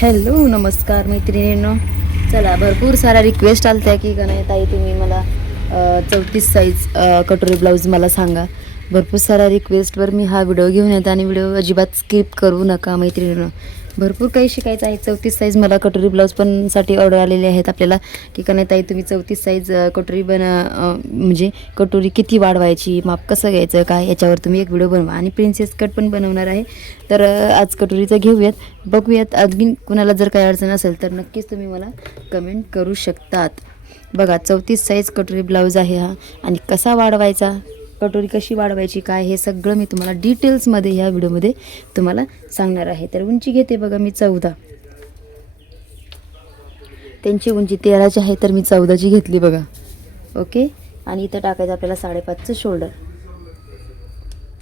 Hello नमस्कार मैत्रिणींनो. चला भरपूर साऱ्या रिक्वेस्ट आलत्या की का नाही ताई तुम्ही मला चौतीस साईज कटोरी ब्लाऊज मला सांगा. भरपूर साऱ्या रिक्वेस्टवर मी हा व्हिडिओ घेऊन येतो आणि व्हिडिओ अजिबात स्किप करू नका मैत्रिणींनो. भरपूर काही शिकायचं आहे. चौतीस साईज मला कटोरी ब्लाऊज पण साठी ऑर्डर आलेले आहेत आपल्याला. की का नाही ताई तुम्ही चौतीस साईज कटोरी बन म्हणजे कटोरी किती वाढवायची माप कसं घ्यायचं काय याच्यावर तुम्ही एक व्हिडिओ बनवा. आणि प्रिन्सेस कट पण बनवणार आहे. तर आज कटोरीचं घेऊयात. बघूयात अजून कुणाला जर काही अडचण असेल तर नक्कीच तुम्ही मला कमेंट करू शकतात. बघा चौतीस साईज कटोरी ब्लाऊज आहे हा. आणि कसा वाढवायचा? कटोरी कशी वाढवायची काय हे सगळं मी तुम्हाला डिटेल्समध्ये ह्या व्हिडिओमध्ये तुम्हाला सांगणार आहे. तर उंची घेते बघा मी चौदा. त्यांची उंची तेराची आहे तर मी चौदाची घेतली बघा. ओके? आणि इथं टाकायचं आपल्याला साडेपाचचं शोल्डर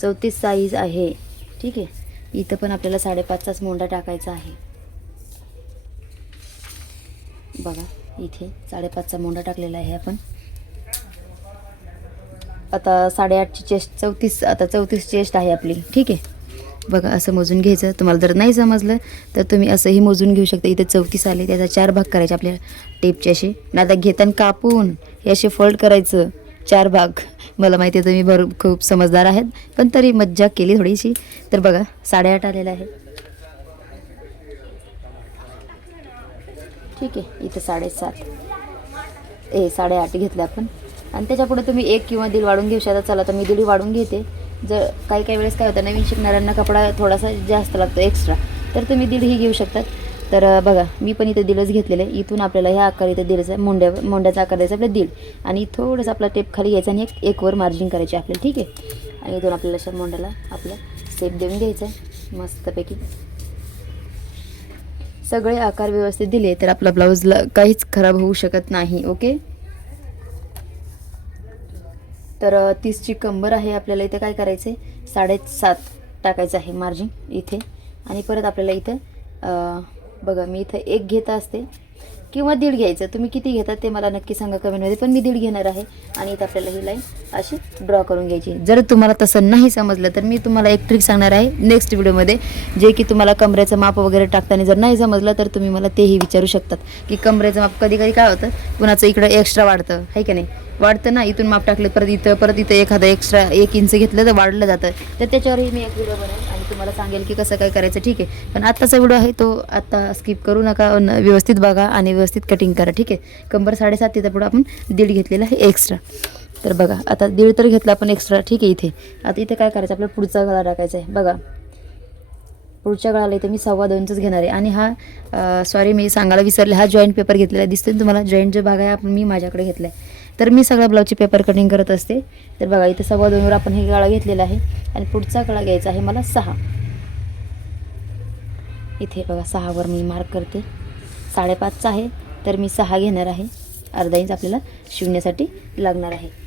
चौतीस साईज आहे. ठीक आहे? इथं पण आपल्याला साडेपाचचाच मोंडा टाकायचा आहे. बघा इथे साडेपाचचा मोंडा टाकलेला आहे आपण. आता साडेआठची चेस्ट चौतीस आता चौतीस चेस्ट आहे आपली. ठीक आहे? बघा असं मोजून घ्यायचं. तुम्हाला जर नाही समजलं तर तुम्ही असंही मोजून घेऊ शकता. इथे चौतीस आले त्याचा चार भाग करायचे आपल्या टेपचे असे. आता घेताना कापून हे असे फोल्ड करायचं. चार भाग. मला माहिती आहे तुम्ही भर खूप समजदार आहेत पण तरी मज्जा केली थोडीशी. तर बघा साडेआठ आलेलं आहे. ठीक आहे इथं साडेसात. ए साडेआठ घेतलं आपण. आणि त्याच्यापुढे तुम्ही एक किंवा दीड वाढून घेऊ शकता. चला तर मी दीड वाढून घेते. जर काही काही वेळेस काय होतं नवीन शिकणाऱ्यांना कपडा थोडासा जास्त लागतो एक्स्ट्रा तर तुम्ही दीडही घेऊ शकतात. तर बघा मी पण इथे दीडच घेतलेलं आहे. इथून आपल्याला ह्या आकार इथं आहे. मोंड्या मोंड्याचा आकार द्यायचा आपल्याला दिल आणि थोडंसं आपला टेप खाली घ्यायचा आणि एक एकवर मार्जिन करायची आपल्याला ठीक आहे? आणि इथून आपल्याला अशा मोंड्याला आपलं सेप देऊन घ्यायचा आहे. मस्तपैकी. सगळे आकार व्यवस्थित दिले तर आपला ब्लाऊजला काहीच खराब होऊ शकत नाही ओके? तर तीसची कंबर आहे आपल्याला इथे काय करायचं आहे साडेसात टाकायचं आहे मार्जिन इथे. आणि परत आपल्याला इथं बघा मी इथं एक घेत असते. किंवा दीड घ्यायचं. तुम्ही किती घेतात ते मला नक्की सांगा कमेंटमध्ये पण मी दीड घेणार आहे आणि इथं आपल्याला ही लाईन अशी ड्रॉ करून घ्यायची जर तुम्हाला तसं नाही समजलं तर मी तुम्हाला एक ट्रिक सांगणार आहे नेक्स्ट व्हिडिओमध्ये जे की तुम्हाला कमरेचं माप वगैरे टाकताना जर नाही समजलं तर तुम्ही मला तेही विचारू शकतात. की कमरेचं माप कधी कधी काय होतं कुणाचं इकडं एक्स्ट्रा वाढतं आहे का नाही? वाढतं ना इथून माप टाकलं परत इथं परत इथं एखादं एक्स्ट्रा एक इंच घेतलं तर वाढलं जातं. तर त्याच्यावरही मी एक व्हिडिओ बनवेन तुम्हाला सांगेल की कसं काय करायचं ठीक आहे. पण आत्ताचा व्हिडिओ आहे तो आत्ता स्किप करू नका न- व्यवस्थित बघा आणि व्यवस्थित कटिंग करा ठीक आहे. कंबर साडेसात तिथं पुढं आपण दीड घेतलेला आहे एक्स्ट्रा तर बघा आता दीड तर घेतला आपण एक्स्ट्रा ठीक आहे इथे. आता इथे काय करायचं आपल्याला पुढचा गळा टाकायचा आहे. बघा. पुढच्या गळाला इथे मी सव्वा दोनचंच घेणार आहे. आणि हा सॉरी मी सांगायला विसरले हा जॉईंट पेपर घेतलेला दिसतो ना तुम्हाला? जॉईंट जो भाग आहे आपण मी माझ्याकडे घेतला आहे तर मी सगळ्या ब्लाऊजची पेपर कटिंग करत असते. तर बघा इथे सव्वा दोनवर आपण हे गळा घेतलेला आहे. आणि पुढचा गळा घ्यायचा आहे मला सहा. इथे बघा सहावर मी मार्क करते. साडेपाचचा आहे तर मी सहा घेणार आहे. अर्धा इंच आपल्याला शिवण्यासाठी लागणार आहे.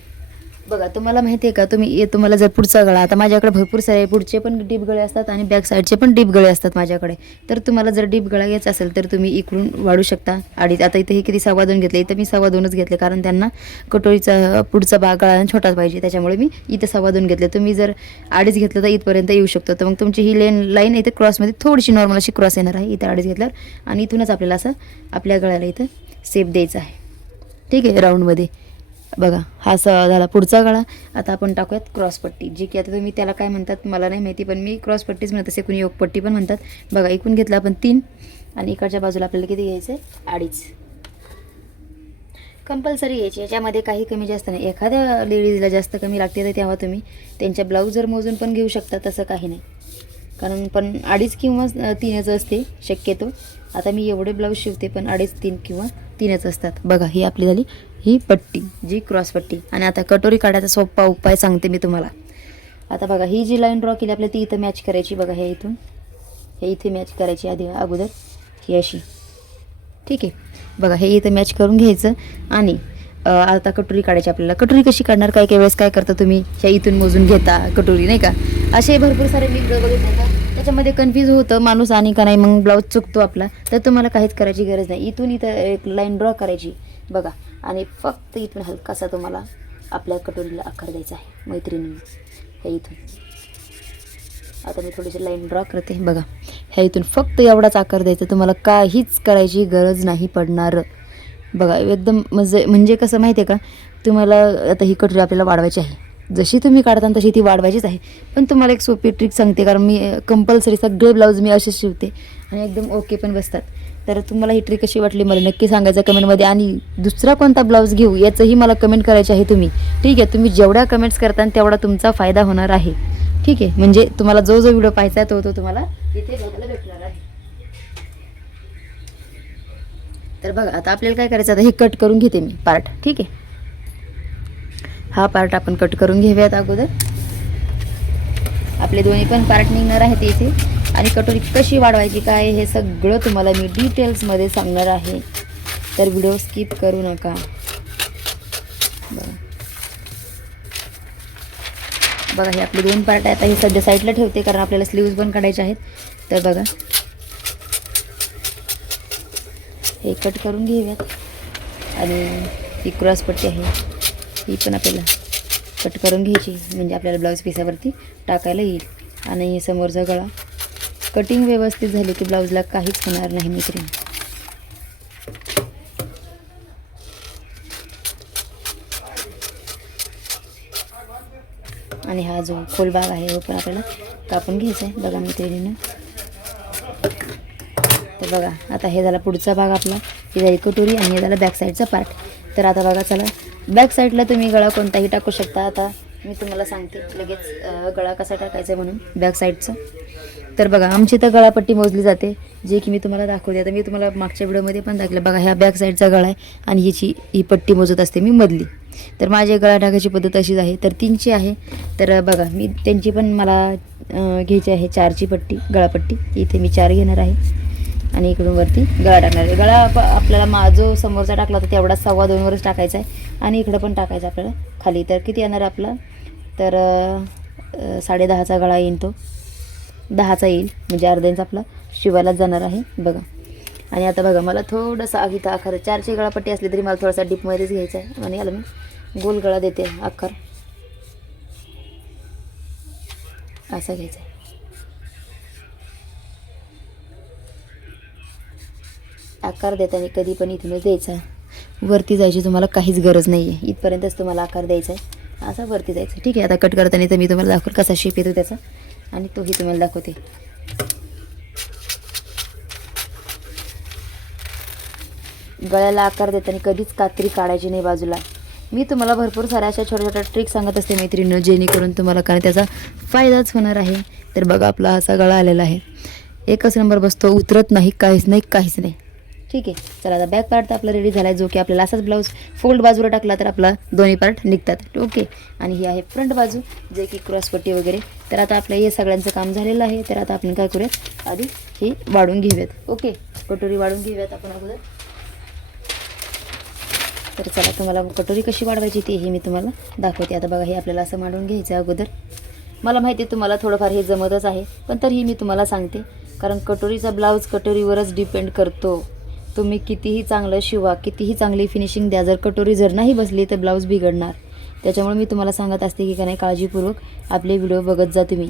बघा तुम्हाला माहिती आहे का तुम्ही तुम्हाला जर पुढचा गळा आता माझ्याकडे भरपूर सारे पुढचे पण डीप गळे असतात आणि बॅक साईडचे पण डीप गळे असतात माझ्याकडे. तर तुम्हाला जर डीप गळा घ्यायचा असेल तर तुम्ही इकडून वाढू शकता. अडीच आता इथे हे किती सव्वा दोन घेतले इथं मी सव्वा दोनच घेतले कारण त्यांना कटोरीचा पुढचा भाग गळा छोटाच पाहिजे त्याच्यामुळे मी इथं सव्वा दोन घेतले. तुम्ही जर अडीच घेतलं तर इथपर्यंत येऊ शकतो. तर मग तुमची ही लेन लाईन इथे क्रॉसमध्ये थोडीशी नॉर्मल अशी क्रॉस येणार आहे इथं अडीच घेतल्यावर. आणि इथूनच आपल्याला असं आपल्या गळ्याला इथं सेप द्यायचा आहे. ठीक आहे राऊंडमध्ये बघा हा स झाला पुढचा गळा. आता आपण टाकूयात क्रॉसपट्टी जी की आता तुम्ही त्याला काय म्हणतात मला नाही माहिती पण मी क्रॉसपट्टीच म्हणत असे कुणी योगपट्टी पण म्हणतात. बघा इकून घेतलं आपण तीन. आणि इकडच्या बाजूला आपल्याला किती घ्यायचं आहे अडीच. कंपल्सरी यायची याच्यामध्ये काही कमी जास्त नाही. एखाद्या लेडीजला जास्त कमी लागते तर तेव्हा तुम्ही त्यांच्या ब्लाऊज जर मोजून पण घेऊ शकता तसं काही नाही. कारण पण अडीच किंवा तीनच असते शक्यतो. आता मी एवढे ब्लाऊज शिवते पण अडीच तीन किंवा तीनच असतात. बघा ही आपली झाली ही पट्टी जी क्रॉस पट्टी. आणि आता कटोरी काढायचा सोपा उपाय सांगते मी तुम्हाला. आता बघा ही जी लाईन ड्रॉ केली आपल्याला ती इथं मॅच करायची. बघा हे इथून. हे इथे मॅच करायची आधी अगोदर. ही अशी. ठीक आहे? बघा हे इथं मॅच करून घ्यायचं. आणि आता कटोरी काढायची आपल्याला. कटोरी कशी काढणार? काय काही वेळेस काय करता तुम्ही? ह्या इथून मोजून घेता कटोरी नाही का? असे भरपूर सारे मी बघितले का त्याच्यामध्ये कन्फ्यूज होतं माणूस आणि का नाही मग ब्लाऊज चुकतो आपला. तर तुम्हाला काहीच करायची गरज नाही. इथून इथं एक लाईन ड्रॉ करायची. बघा. आणि फक्त इथून हलकासा तुम्हाला आपल्या कटोरीला आकार द्यायचा आहे मैत्रिणींनी. हे इथून. आता मी थोडीशी लाईन ड्रॉ करते. बघा ह्या इथून फक्त एवढाच आकार द्यायचा तुम्हाला काहीच करायची गरज नाही पडणार. बघा एकदम म्हणजे म्हणजे कसं माहिती आहे का तुम्हाला आता ही कटोरी आपल्याला वाढवायची आहे. जशी तुम्ही काढता तशी ती वाढवायचीच आहे. पण तुम्हाला एक सोपी ट्रिक सांगते कारण मी कंपल्सरी सगळे ब्लाऊज मी असे शिवते. आणि एकदम ओके पण बसतात. तर तुम्हाला ही ट्रिक कशी वाटली मला नक्की सांगायचं कमेंटमध्ये आणि दुसरा कोणता ब्लाऊज घेऊ याचंही मला कमेंट करायचे आहे तुम्ही. ठीक आहे तुम्ही जेवढ्या कमेंट्स करता तेवढा तुमचा फायदा होणार आहे. ठीक आहे म्हणजे तुम्हाला जो जो व्हिडिओ पाहायचा आहे तो तो तुम्हाला इथे बघायला भेटणार आहे. तर बघा आता आपल्याला काय करायचं आता हे कट करून घेते मी पार्ट ठीक आहे. हा पार्ट आपण कट करून घेऊयात अगोदर. आपले दोन्ही पण पार्ट निघणार आहेत इथे. आणि कटोरी कशी वाढवायची काय हे सगळं तुम्हाला मी डिटेल्समध्ये सांगणार आहे. तर व्हिडिओ स्किप करू नका. बघा. बघा हे आपले दोन पार्ट आहेत. आता हे सध्या साईडला ठेवते कारण आपल्याला स्लीव्ज पण काढायचे आहेत. तर बघा. हे कट करून घेऊयात. आणि ही क्रॉसपट्टी आहे. ही पण आपल्याला कट करून घ्यायची. म्हणजे आपल्याला ब्लाऊज पिसावरती टाकायला येईल. आणि समोरचा गळा. कटिंग व्यवस्थित झाली की ब्लाऊजला काहीच होणार नाही मैत्रीण. आणि हा जो खोल भाग आहे हो पण आपल्याला कापून घ्यायचा आहे. बघा मैत्रिणीनं. तर बघा आता हे झाला पुढचा भाग आपला. हे झाली कटोरी आणि हे झाला बॅक साईडचा पार्ट तर आता बघा चला. बॅक साईडला तुम्ही गळा कोणताही टाकू शकता. आता मी तुम्हाला सांगते लगेच गळा कसा टाकायचा आहे म्हणून बॅक साईडचा तर बघा आमची तर गळापट्टी मोजली जाते जे की मी तुम्हाला दाखवते. आता मी तुम्हाला मागच्या व्हिडिओमध्ये पण दाखवलं बघा ह्या बॅक साईडचा गळा आहे आणि हिची ही पट्टी मोजत असते मी मधली. तर माझी गळा टाकायची पद्धत अशीच आहे. तर तीनची आहे. तर बघा मी त्यांची पण मला घ्यायची आहे चारची पट्टी गळापट्टी. इथे मी चार घेणार आहे. आणि इकडून वरती गळा टाकणार आहे. गळा आपल्याला मा जो समोरचा टाकला होता तेवढा सव्वा दोनवरच टाकायचा आहे. आणि इकडं पण टाकायचं आपल्याला खाली. तर किती येणार आपला? तर साडेदहाचा गळा येईल तो. दहाचा येईल म्हणजे अर्धा इंच आपला. शिवायलाच जाणार आहे बघा. आणि आता बघा मला थोडंसं इथं आकार चारशे गळापट्टी असली तरी मला थोडासा डीपमध्येच घ्यायचा आहे. आणि याला मी गोल गळा देते आकार. असा घ्यायचा आहे. आकार देताना कधी पण इथूनच द्यायचा. वरती जायची तुम्हाला काहीच गरज नाही आहे इथपर्यंतच तुम्हाला आकार द्यायचा आहे. असा वरती जायचं. ठीक आहे आता कट करताना तर मी तुम्हाला दाखवल कसा शेप येतो त्याचा. आणि तोही तुम्हाला दाखवते. गळ्याला आकार देताना कधीच कात्री काढायची नाही बाजूला. मी तुम्हाला भरपूर साऱ्या अशा छोट्या छोट्या ट्रिक सांगत असते मैत्रिणीनं जेणेकरून तुम्हाला कारण त्याचा फायदाच होणार आहे. तर बघा आपला असा गळा आलेला आहे. एकच नंबर बसतो उतरत नाही काहीच नाही काहीच नाही. ठीक आहे. चला आता बॅक पार्ट तर आपला रेडी झाला आहे जो की आपल्याला असाच ब्लाऊज फोल्ड बाजूला टाकला तर आपला दोन्ही पार्ट निघतात. ओके आणि ही आहे फ्रंट बाजू जे की क्रॉसपट्टी वगैरे. तर आता आपलं हे सगळ्यांचं काम झालेलं आहे. तर आता आपण काय करूयात? आधी ही वाढून घेऊयात. ओके कटोरी वाढून घेऊयात आपण अगोदर. तर चला तुम्हाला कटोरी कशी वाढवायची ते हे मी तुम्हाला दाखवते. आता बघा हे आपल्याला असं मांडून घ्यायचं अगोदर. मला माहिती आहे तुम्हाला थोडंफार हे जमतच आहे पण तरीही मी तुम्हाला सांगते. कारण कटोरीचा ब्लाऊज कटोरीवरच डिपेंड करतो. तुम्ही कितीही चांगलं शिवा कितीही चांगली फिनिशिंग द्या जर कटोरी जर नाही बसली तर ब्लाऊज बिघडणार. त्याच्यामुळे मी तुम्हाला सांगत असते की का नाही काळजीपूर्वक आपले व्हिडिओ बघत जा तुम्ही.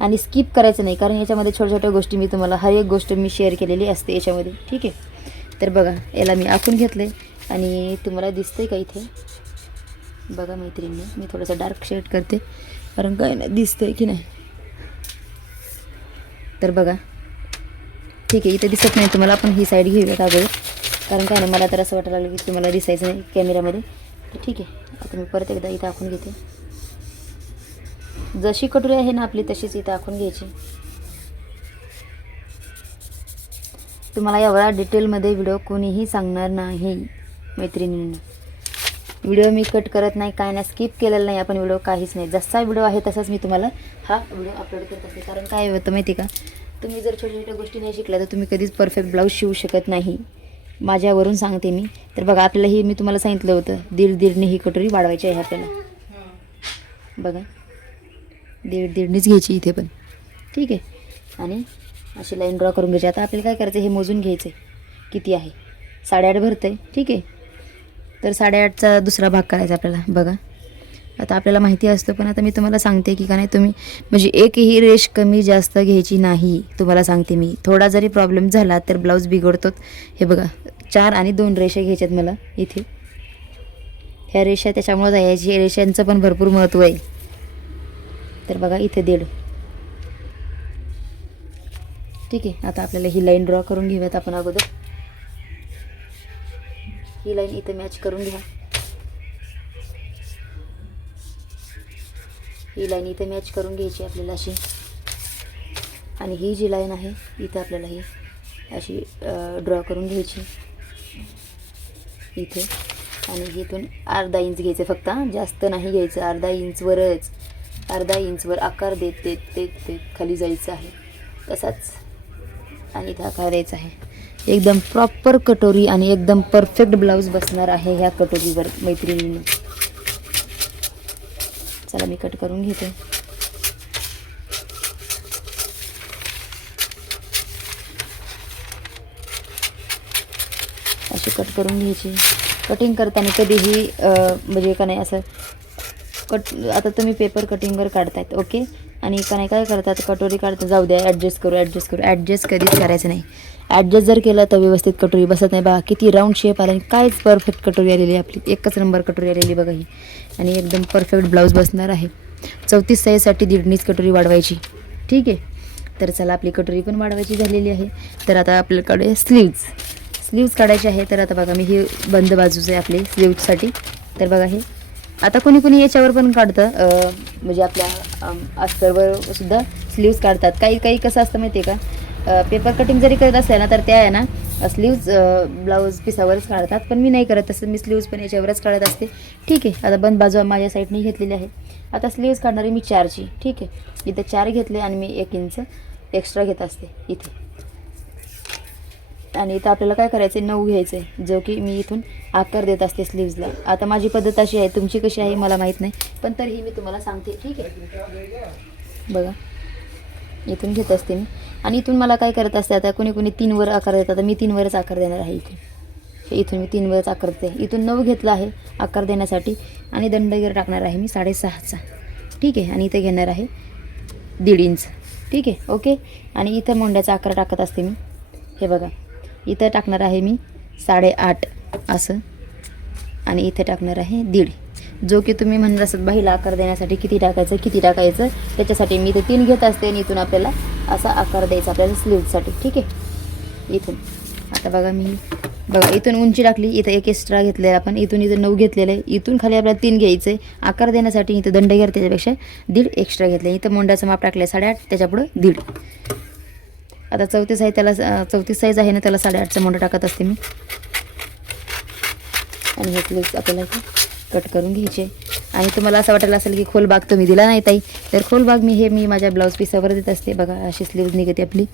आणि स्किप करायचं नाही कारण याच्यामध्ये छोट्या छोट्या गोष्टी मी तुम्हाला हर एक गोष्ट मी शेअर केलेली असते याच्यामध्ये. ठीक आहे? तर बघा याला मी आखून घेतलं आहे आणि तुम्हाला दिसतंय का इथे? बघा मैत्रिणी मी थोडंसं डार्क शेड करते. कारण काय नाही दिसतंय की नाही? तर बघा ठीक आहे इथे दिसत नाही. तुम्हाला आपण ही साईड घेऊयात अगोदर कारण काय नाही मला तर असं वाटायला लागलं की तुम्हाला दिसायचं नाही कॅमेऱ्यामध्ये तर ठीक आहे आता मी परत एकदा इथं आखून घेते. जशी कटोरी आहे ना आपली तशीच इथं आखून घ्यायची. तुम्हाला एवढा डिटेलमध्ये व्हिडिओ कोणीही सांगणार नाही मैत्रिणींना. व्हिडिओ मी कट करत नाही काय नाही स्किप केलेला नाही आपण व्हिडिओ काहीच नाही. जसा व्हिडिओ आहे तसाच मी तुम्हाला हा व्हिडिओ अपलोड करत असते. कारण काय होतं माहिती आहे का? तुम्ही जर छोट्या छोट्या गोष्टी नाही शिकल्या तर तुम्ही कधीच परफेक्ट ब्लाऊज शिवू शकत नाही. माझ्यावरून सांगते मी. तर बघा आपल्याला हे मी तुम्हाला सांगितलं होतं दीड दीडने ही कटोरी वाढवायची आहे आपल्याला. बघा. दीड दीडनीच घ्यायची इथे पण. ठीक आहे. आणि अशी लाईन ड्रॉ करून घ्यायची. आता आपल्याला काय करायचं हे मोजून घ्यायचं आहे किती आहे? साडेआठ भरतं आहे ठीक आहे. तर साडेआठचा दुसरा भाग करायचा आपल्याला. बघा. आता आपल्याला माहिती असतं पण आता मी तुम्हाला सांगते की का नाही तुम्ही म्हणजे एकही रेश कमी जास्त घ्यायची नाही तुम्हाला सांगते मी. थोडा जरी प्रॉब्लेम झाला तर ब्लाऊज बिघडतोच हे बघा चार आणि दोन रेषा घ्यायच्यात मला इथे. ह्या रेषा त्याच्यामुळं जायची रेषांचं पण भरपूर महत्त्व आहे. तर बघा इथे दीड. ठीक आहे आता आपल्याला ही लाईन ड्रॉ करून घेऊयात आपण अगोदर. ही लाईन इथे मॅच करून घ्या. ही लाईन इथे मॅच करून घ्यायची आपल्याला अशी. आणि ही जी लाईन आहे इथं आपल्याला ही अशी ड्रॉ करून घ्यायची. इथे. आणि इथून अर्धा इंच घ्यायचं फक्त जास्त नाही घ्यायचं. अर्धा इंचवरच अर्धा इंचवर आकार देत देत देत देत खाली जायचं आहे. तसाच. आणि इथं आकार द्यायचा आहे. एकदम प्रॉपर कटोरी आणि एकदम परफेक्ट ब्लाऊज बसणार आहे ह्या कटोरीवर मैत्रिणींनी. चला मी कट करून घेते. अशी कट करून घ्यायची. कटिंग करताना कधीही म्हणजे का नाही असं कट आता तुम्ही पेपर कटिंगवर काढतायत ओके आणि का नाही काय करतात? कटोरी काढतात जाऊ द्या ॲडजस्ट करू ॲडजस्ट करू. ॲडजस्ट कधीच करायचं नाही. ॲडजस्ट जर केलं तर व्यवस्थित कटोरी बसत नाही. बघा किती राऊंड शेप आला आणि कायच परफेक्ट कटोरी आलेली आहे आपली. एकच नंबर कटोरी आलेली बघा ही. आणि एकदम परफेक्ट ब्लाऊज बसणार आहे. चौतीस साईजसाठी दीडनीच कटोरी वाढवायची. ठीक आहे? तर चला आपली कटोरी पण वाढवायची झालेली आहे. तर आता आपल्याकडे स्लीव्ज स्लीव्ज काढायचे आहे. तर आता बघा मी ही बंद बाजूचे आहे आपले स्लीव्जसाठी तर बघा हे. आता कोणी कोणी याच्यावर पण काढतं म्हणजे आपल्या अं, अस्तरवर सुद्धा स्लीव्ज काढतात. काही काही कसं असतं माहिती आहे का पेपर कटिंग जरी करत असेल ना तर त्या आहे ना स्लीव्ज ब्लाऊज पिसावरच काढतात. पण मी नाही करत तसं. मी स्लीव्ज पण याच्यावरच काढत असते. ठीक आहे. आता बंद बाजू माझ्या साईडने घेतलेली आहे. आता स्लीव्ज काढणारी मी चारची. ठीक आहे. इथं चार घेतले आणि मी एक इंच एक्स्ट्रा घेत असते. इथे. आणि इथं आपल्याला काय करायचं आहे नऊ घ्यायचं आहे जो की मी इथून आकार देत असते स्लीव्जला आता माझी पद्धत अशी आहे तुमची कशी आहे मला माहीत नाही पण तरीही मी तुम्हाला सांगते ठीक आहे? बघा. इथून घेत असते मी. आणि इथून मला काय करत असते आता कोणी कोणी तीनवर आकार देतात आता मी तीनवरच आकार देणार आहे इथून हे इथून मी तीनवरच आकार देते. इथून नऊ घेतला आहे आकार देण्यासाठी आणि दंडगीर टाकणार आहे मी साडेसहाचा. ठीक आहे आणि इथे घेणार आहे दीड इंच. ठीक आहे ओके? आणि इथं मोंड्याचा आकार टाकत असते मी. हे बघा. इथं टाकणार आहे मी साडेआठ असं. आणि इथे टाकणार आहे दीड. जो की तुम्ही म्हणत असत बाईला आकार देण्यासाठी किती टाकायचं किती टाकायचं? त्याच्यासाठी मी इथे तीन घेत असते आणि इथून आपल्याला असा आकार द्यायचा आपल्याला स्लीवसाठी ठीक आहे? इथून. आता बघा मी बघा इथून उंची टाकली इथं एक एक्स्ट्रा घेतलेला आपण इथून इथं नऊ घेतलेलं आहे. इथून खाली आपल्याला तीन घ्यायचं. आहे आकार देण्यासाठी इथं दंड घ्या त्याच्यापेक्षा दीड एक्स्ट्रा घेतलं. इथं मोंड्याचं माप टाकलं आहे साडेआठ त्याच्यापुढं दीड. आता चौतीस आहे त्याला चौतीस साईज आहे ना त्याला साडेआठचं मोठं टाकत असते मी. आणि हे स्लीव्स आपल्याला इथे कट करून घ्यायचे. आणि तुम्हाला असं वाटायला असेल की खोलबाग तुम्ही दिला नाही ताई तर खोलबाग मी हे मी माझ्या ब्लाऊज पिसावर देत असते. बघा अशी स्लीव्ज निघते आपली.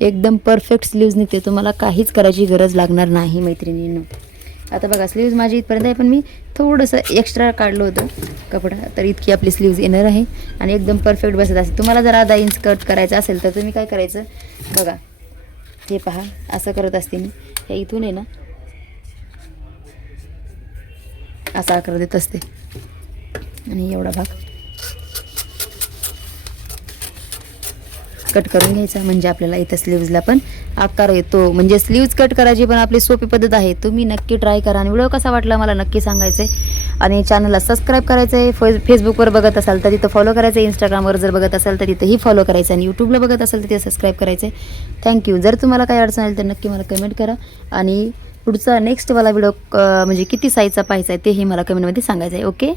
एकदम परफेक्ट स्लीव्ज निघते. तुम्हाला काहीच करायची गरज लागणार नाही मैत्रिणींना. आता बघा स्लीव्ज माझी इथपर्यंत आहे पण मी थोडंसं एक्स्ट्रा काढलं होतं कपडा. तर इतकी आपली स्लीव्ज येणार आहे आणि एकदम परफेक्ट बसत असेल. तुम्हाला जर आधा इंच कट करायचं असेल तर तुम्ही काय करायचं? बघा हे पहा असं करत असते मी. हे इथून आहे ना असा आकार देत असते. आणि एवढा भाग कट करून घ्यायचा म्हणजे आपल्याला इथं स्लीव्जला पण आकार येतो. म्हणजे स्लीव्ज कट करायची पण आपली सोपी पद्धत आहे तुम्ही नक्की ट्राय करा. आणि व्हिडिओ कसा वाटला मला नक्की सांगायचं आहे आणि चॅनलला सबस्क्राईब करायचं आहे फे फेसबुकवर बघत असाल तर तिथं फॉलो करायचं आहे इंस्टाग्रामवर जर बघत असाल तर तिथंही फॉलो करायचं आणि यूट्यूबला बघत असाल तर तिथे सबस्क्राईब करायचं आहे थँक्यू जर तुम्हाला काही अडचण आली तर नक्की मला कमेंट करा. आणि पुढचा नेक्स्ट वाला व्हिडिओ म्हणजे किती साईजचा पाहायचा आहे तेही मला कमेंटमध्ये सांगायचं आहे ओके